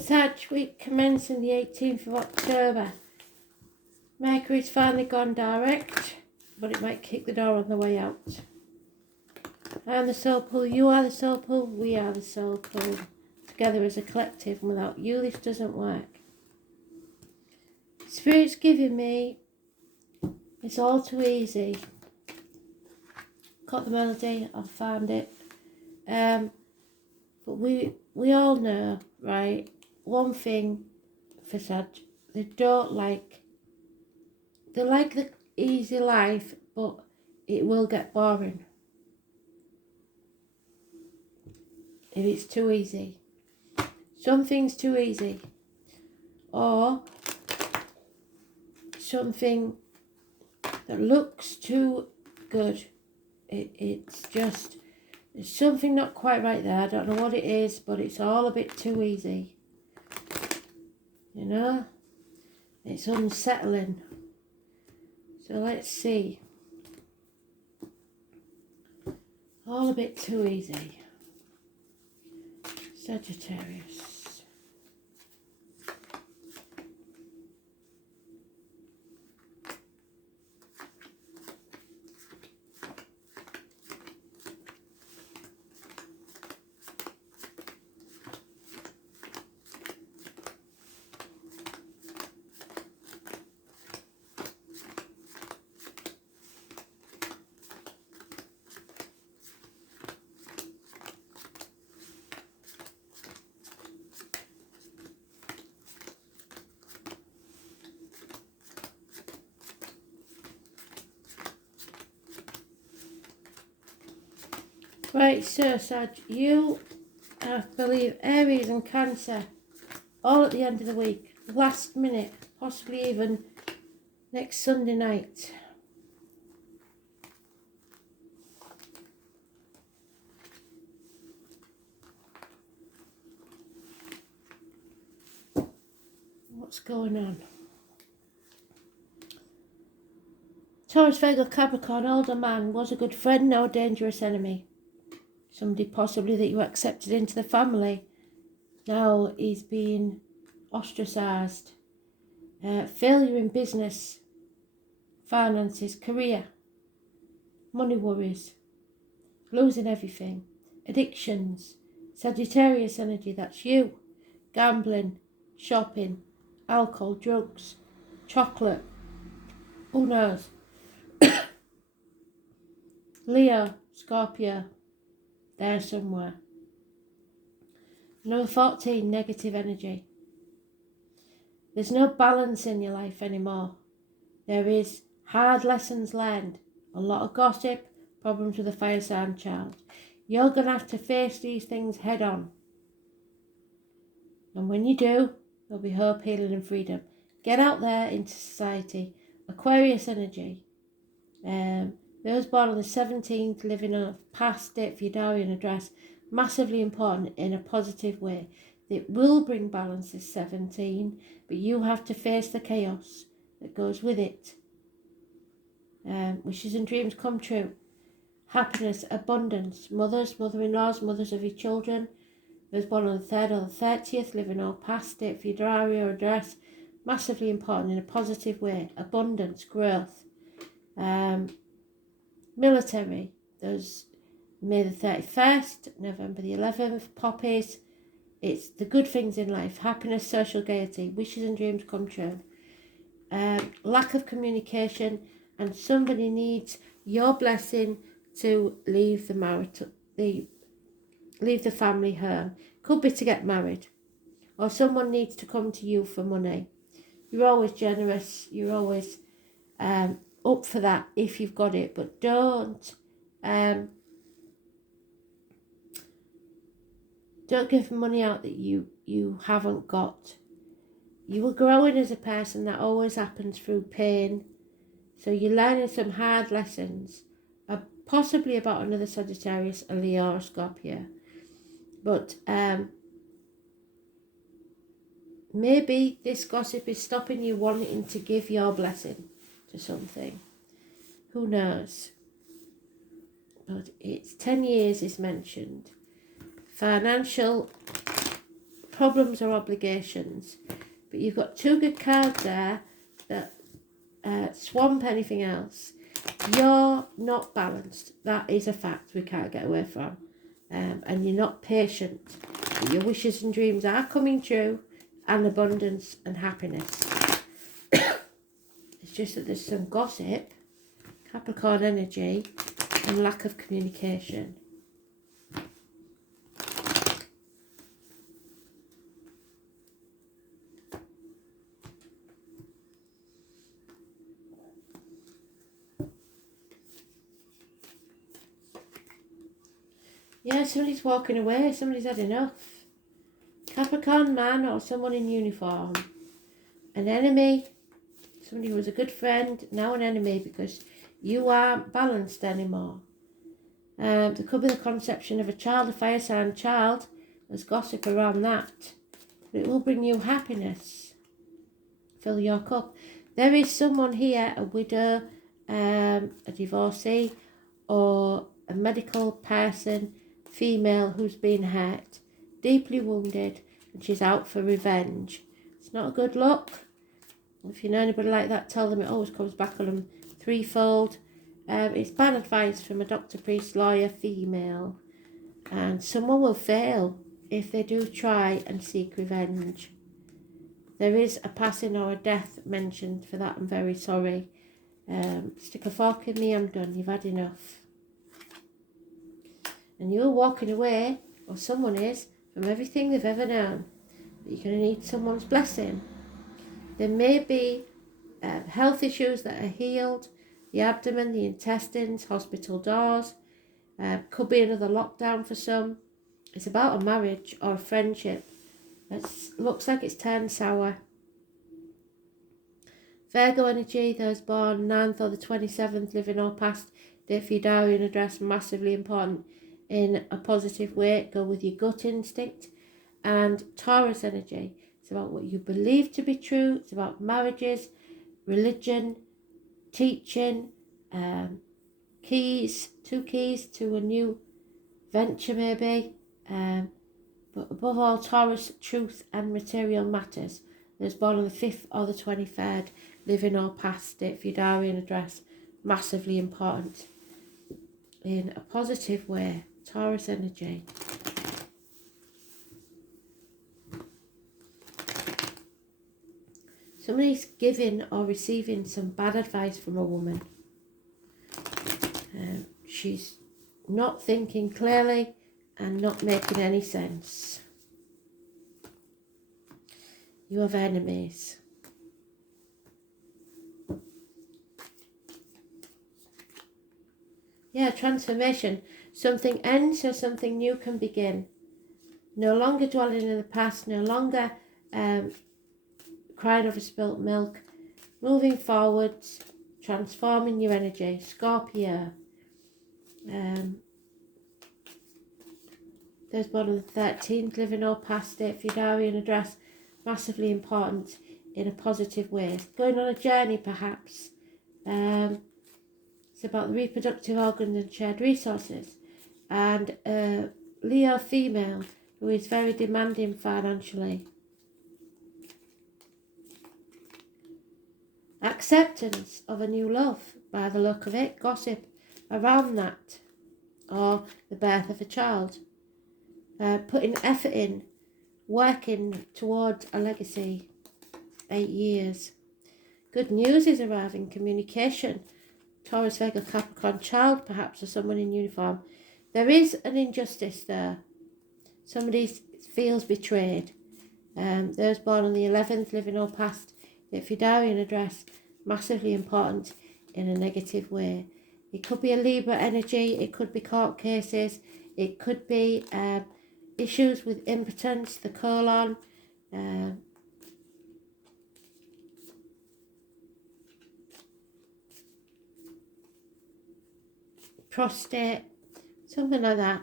Sag week commencing the 18th of October. Mercury's finally gone direct, but it might kick the door on the way out. I'm the soul pool, you are the soul pool, we are the soul pool. Together as a collective, and without you this doesn't work. Spirit's giving me, it's all too easy. Got the melody, I found it. But we all know, right, one thing for Sag, they like the easy life, but it will get boring if it's too easy. Something's too easy, or something that looks too good. It's just, there's something not quite right there. I don't know what it is, but it's all a bit too easy. You know? It's unsettling. So let's see. All a bit too easy. Sagittarius. Right, so Sag, you, I believe, Aries and Cancer, all at the end of the week, last minute, possibly even next Sunday night. What's going on? Taurus, Virgo, Capricorn, older man, was a good friend, now a dangerous enemy. Somebody possibly that you accepted into the family. Now he's being ostracised. Failure in business, finances, career, money worries, losing everything, addictions, Sagittarius energy, that's you. Gambling, shopping, alcohol, drugs, chocolate, who knows. Leo, Scorpio, there somewhere. Number 14, negative energy. There's no balance in your life anymore. There is hard lessons learned, a lot of gossip, problems with a fire sign child. You're going to have to face these things head on. And when you do, there'll be hope, healing and freedom. Get out there into society. Aquarius energy. Those born on the 17th, living on a past date for your diary and address, massively important in a positive way. It will bring balance this 17, but you have to face the chaos that goes with it. Wishes and dreams come true. Happiness, abundance, mothers, mother-in-laws, mothers of your children. Those born on the 3rd or the 30th, living on past date for your diary or address, massively important in a positive way. Abundance, growth. Military, those May the 31st, November the 11th, poppies. It's the good things in life, happiness, social gaiety, wishes and dreams come true. Lack of communication, and somebody needs your blessing to leave leave the family home. Could be to get married, or someone needs to come to you for money. You're always generous, you're always up for that if you've got it, but don't give money out that you haven't got. You are growing as a person. That always happens through pain. So you're learning some hard lessons, possibly about another Sagittarius, a Leo, or a Scorpio. But maybe this gossip is stopping you wanting to give your blessing to something. Who knows? But it's 10 years is mentioned. Financial problems or obligations. But you've got two good cards there that swamp anything else. You're not balanced. That is a fact we can't get away from. And you're not patient. But your wishes and dreams are coming true, and abundance and happiness. It's just that there's some gossip, Capricorn energy, and lack of communication. Yeah, somebody's walking away. Somebody's had enough. Capricorn man or someone in uniform. An enemy. Somebody who was a good friend, now an enemy because you aren't balanced anymore. There could be the conception of a child, a fire sign child. There's gossip around that. But it will bring you happiness. Fill your cup. There is someone here, a widow, a divorcee, or a medical person, female who's been hurt, deeply wounded, and she's out for revenge. It's not a good look. If you know anybody like that, tell them it always comes back on them threefold. It's bad advice from a doctor, priest, lawyer, female. And someone will fail if they do try and seek revenge. There is a passing or a death mentioned for that. I'm very sorry. Stick a fork in me, I'm done. You've had enough. And you're walking away, or someone is, from everything they've ever known. But you're going to need someone's blessing. There may be health issues that are healed, the abdomen, the intestines, hospital doors. Could be another lockdown for some. It's about a marriage or a friendship. It looks like it's turned sour. Virgo energy, those born 9th or the 27th, living or past, date for your diary and address, massively important in a positive way. Go with your gut instinct. And Taurus energy, it's about what you believe to be true. It's about marriages, religion, teaching, two keys to a new venture maybe. But above all, Taurus, truth and material matters. Those born on the 5th or the 23rd, living or past, date for your diary and address, massively important in a positive way. Taurus energy. Somebody's giving or receiving some bad advice from a woman. She's not thinking clearly and not making any sense. You have enemies. Yeah, transformation. Something ends so something new can begin. No longer dwelling in the past, no longer crying over spilt milk. Moving forwards, transforming your energy. Scorpio. Those born on the 13th, living or past, date for your diary and address, massively important in a positive way. Going on a journey perhaps. It's about the reproductive organs and shared resources. And Leo female who is very demanding financially. Acceptance of a new love by the look of it. Gossip around that. Or the birth of a child. Putting effort in. Working towards a legacy. 8 years. Good news is arriving. Communication. Taurus, Virgo, Capricorn, child perhaps, or someone in uniform. There is an injustice there. Somebody feels betrayed. Those born on the 11th, living or past, date for your diary and address, massively important in a negative way. It could be a Libra energy, it could be court cases, it could be issues with impotence, the colon, prostate, something like that.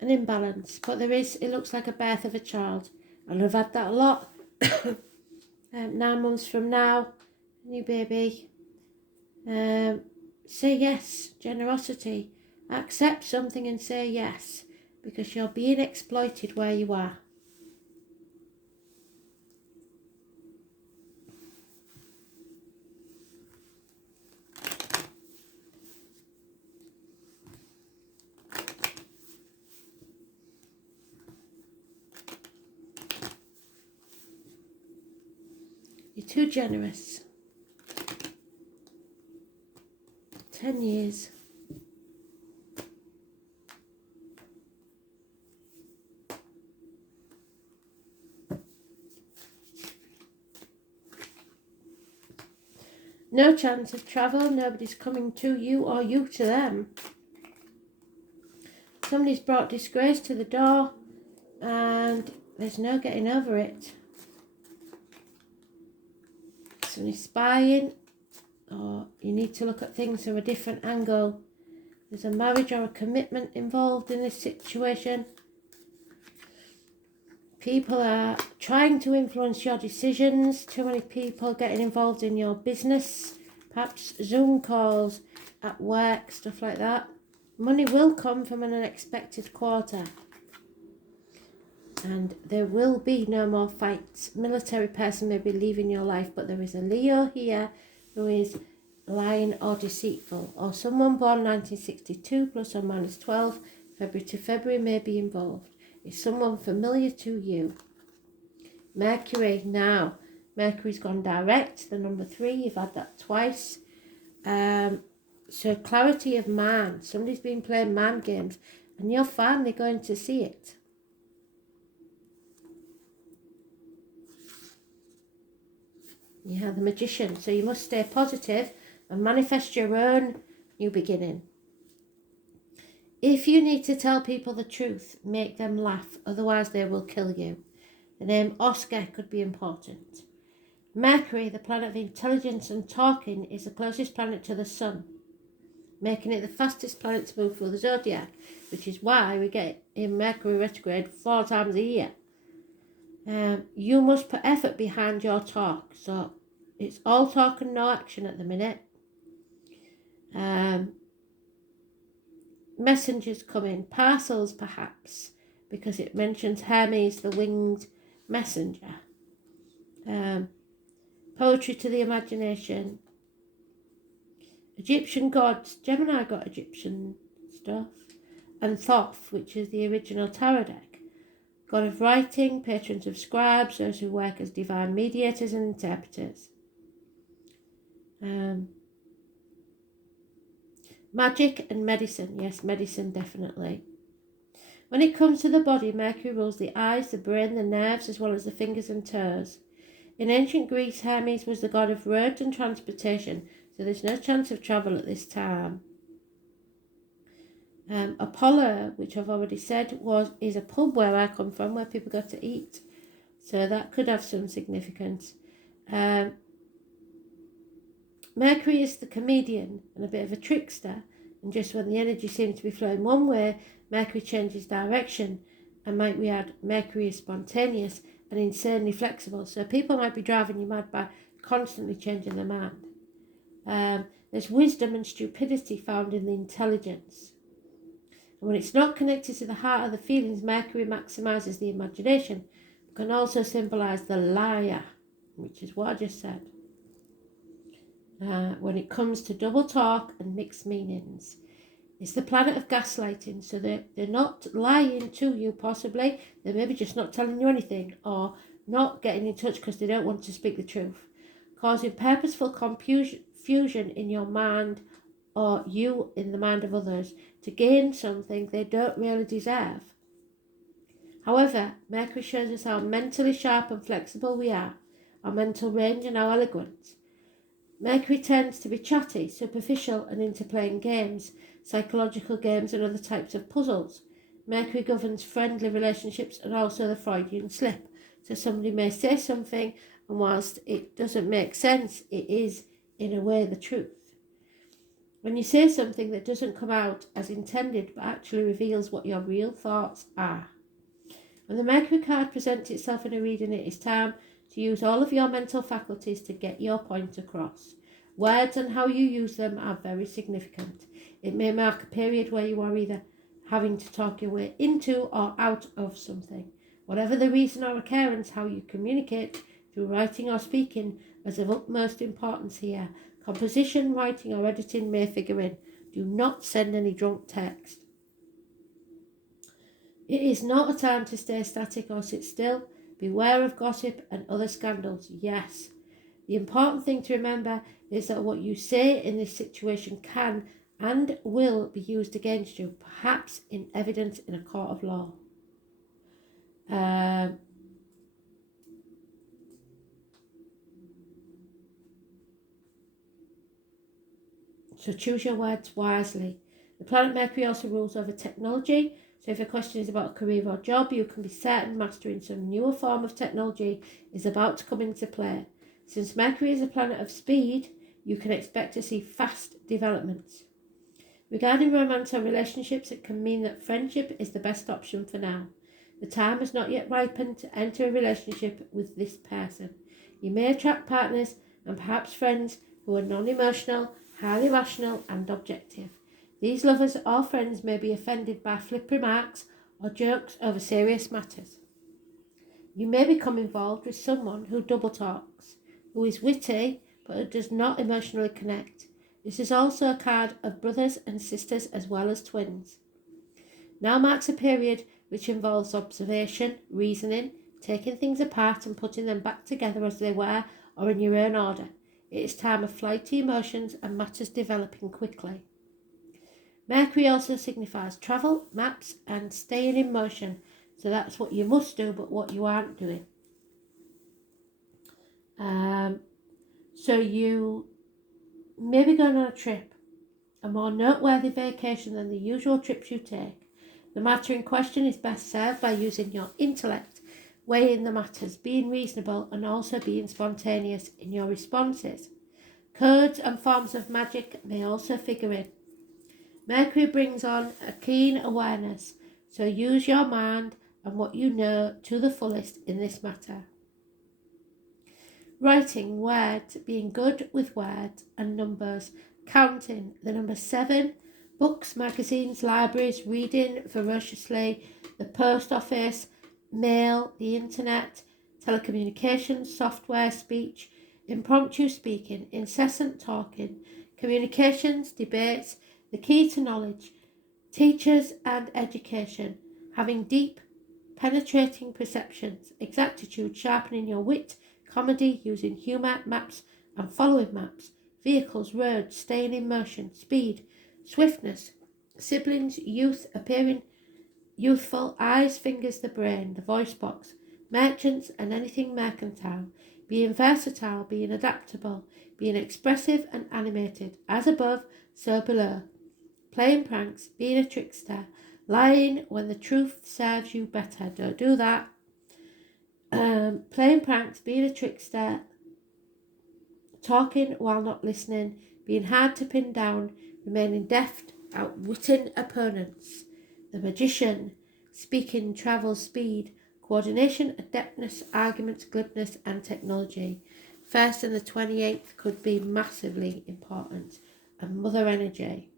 An imbalance, but there is, it looks like a birth of a child, and I've had that a lot. 9 months from now, new baby. Say yes, generosity, accept something and say yes. because you're being exploited where you are. You're too generous. 10 years. No chance of travel. Nobody's coming to you or you to them. Somebody's brought disgrace to the door and there's no getting over it. Somebody's spying, or you need to look at things from a different angle. There's a marriage or a commitment involved in this situation. People are trying to influence your decisions. Too many people getting involved in your business. Perhaps Zoom calls at work, stuff like that. Money will come from an unexpected quarter. And there will be no more fights. Military person may be leaving your life, but there is a Leo here who is lying or deceitful. Or someone born 1962 plus or minus 12, February to February may be involved. Is someone familiar to you? Mercury now. Mercury's gone direct, the number 3. You've had that twice. So clarity of mind. Somebody's been playing mind games and you're finally going to see it. You have the Magician. So you must stay positive and manifest your own new beginning. If you need to tell people the truth, make them laugh, otherwise they will kill you. The name Oscar could be important. Mercury, the planet of intelligence and talking, is the closest planet to the Sun, making it the fastest planet to move through the zodiac, which is why we get in Mercury retrograde 4 times a year. You must put effort behind your talk. So it's all talk and no action at the minute. Messengers coming, parcels perhaps, because it mentions Hermes, the winged messenger. Poetry to the imagination. Egyptian gods, Gemini got Egyptian stuff. And Thoth, which is the original tarot deck. God of writing, patrons of scribes, those who work as divine mediators and interpreters. Magic and medicine. Yes, medicine definitely. When it comes to the body, Mercury rules the eyes, the brain, the nerves, as well as the fingers and toes. In ancient Greece, Hermes was the god of roads and transportation, so there's no chance of travel at this time. Apollo, which I've already said, is a pub where I come from, where people go to eat. So that could have some significance. Mercury is the comedian and a bit of a trickster. And just when the energy seems to be flowing one way, Mercury changes direction. And might we add, Mercury is spontaneous and insanely flexible. So people might be driving you mad by constantly changing their mind. There's wisdom and stupidity found in the intelligence. And when it's not connected to the heart or the feelings, Mercury maximizes the imagination. It can also symbolize the liar, which is what I just said. When it comes to double talk and mixed meanings, it's the planet of gaslighting. So they're not lying to you, possibly. They're maybe just not telling you anything or not getting in touch because they don't want to speak the truth, causing purposeful confusion in your mind or you in the mind of others to gain something they don't really deserve. However, Mercury shows us how mentally sharp and flexible we are, our mental range and our eloquence. Mercury tends to be chatty, superficial and into playing games, psychological games and other types of puzzles. Mercury governs friendly relationships and also the Freudian slip. So somebody may say something and whilst it doesn't make sense, it is in a way the truth. When you say something that doesn't come out as intended but actually reveals what your real thoughts are. When the Mercury card presents itself in a reading, it is time to use all of your mental faculties to get your point across. Words and how you use them are very significant. It may mark a period where you are either having to talk your way into or out of something. Whatever the reason or occurrence, how you communicate through writing or speaking is of utmost importance here. Composition, writing or editing may figure in. Do not send any drunk text. It is not a time to stay static or sit still. Beware of gossip and other scandals. Yes. The important thing to remember is that what you say in this situation can and will be used against you, perhaps in evidence in a court of law. So choose your words wisely. The planet Mercury also rules over technology. So if your question is about a career or job, you can be certain mastering some newer form of technology is about to come into play. Since Mercury is a planet of speed, you can expect to see fast developments. Regarding romance or relationships, it can mean that friendship is the best option for now. The time has not yet ripened to enter a relationship with this person. You may attract partners and perhaps friends who are non-emotional, highly rational and objective. These lovers or friends may be offended by flip remarks or jokes over serious matters. You may become involved with someone who double talks, who is witty but who does not emotionally connect. This is also a card of brothers and sisters as well as twins. Now marks a period which involves observation, reasoning, taking things apart and putting them back together as they were or in your own order. It is time of flighty emotions and matters developing quickly. Mercury also signifies travel, maps and staying in motion. So that's what you must do, but what you aren't doing. So you may be going on a trip, a more noteworthy vacation than the usual trips you take. The matter in question is best served by using your intellect, weighing the matters, being reasonable and also being spontaneous in your responses. Codes and forms of magic may also figure in. Mercury brings on a keen awareness, so use your mind and what you know to the fullest in this matter. Writing, words, being good with words and numbers, counting, the number 7, books, magazines, libraries, reading voraciously, the post office, mail, the internet, telecommunications, software, speech, impromptu speaking, incessant talking, communications, debates, the key to knowledge, teachers and education, having deep, penetrating perceptions, exactitude, sharpening your wit, comedy, using humour, maps and following maps, vehicles, roads, staying in motion, speed, swiftness, siblings, youth, appearing youthful, eyes, fingers, the brain, the voice box, merchants and anything mercantile, being versatile, being adaptable, being expressive and animated, as above, so below, playing pranks, being a trickster, lying when the truth serves you better, don't do that, playing pranks, being a trickster, talking while not listening, being hard to pin down, remaining deft, outwitting opponents, the magician, speaking, travel, speed, coordination, adeptness, arguments, glibness and technology. 1st and the 28th could be massively important, and mother energy.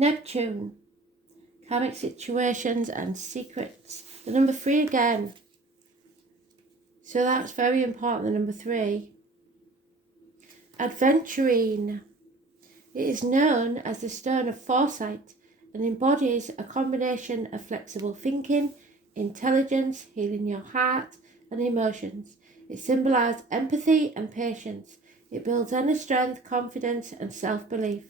Neptune, karmic situations and secrets. The number 3 again. So that's very important, the number 3. Adventuring. It is known as the stone of foresight and embodies a combination of flexible thinking, intelligence, healing your heart and emotions. It symbolises empathy and patience. It builds inner strength, confidence and self-belief.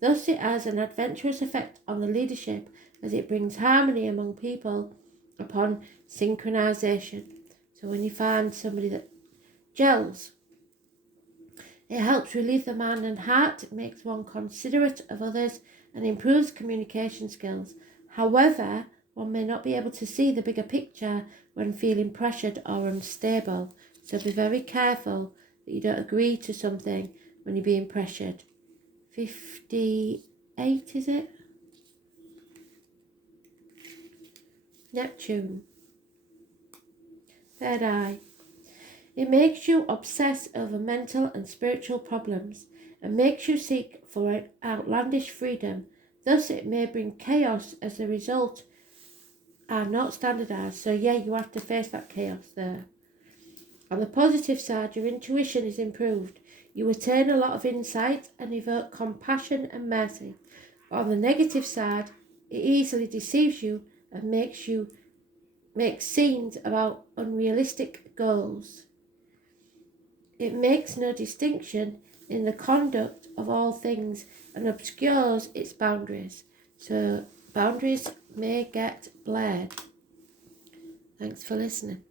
Thus it has an adventurous effect on the leadership as it brings harmony among people upon synchronization. So when you find somebody that gels, It helps relieve the mind and heart, it makes one considerate of others and improves communication skills. However, one may not be able to see the bigger picture when feeling pressured or unstable. So be very careful that you don't agree to something when you're being pressured. 58, is it? Neptune. Third eye. It makes you obsess over mental and spiritual problems and makes you seek for an outlandish freedom. Thus, it may bring chaos as the result are not standardized. So yeah, you have to face that chaos there. On the positive side, your intuition is improved. You attain a lot of insight and evoke compassion and mercy. But on the negative side, it easily deceives you and makes you make scenes about unrealistic goals. It makes no distinction in the conduct of all things and obscures its boundaries. So boundaries may get blurred. Thanks for listening.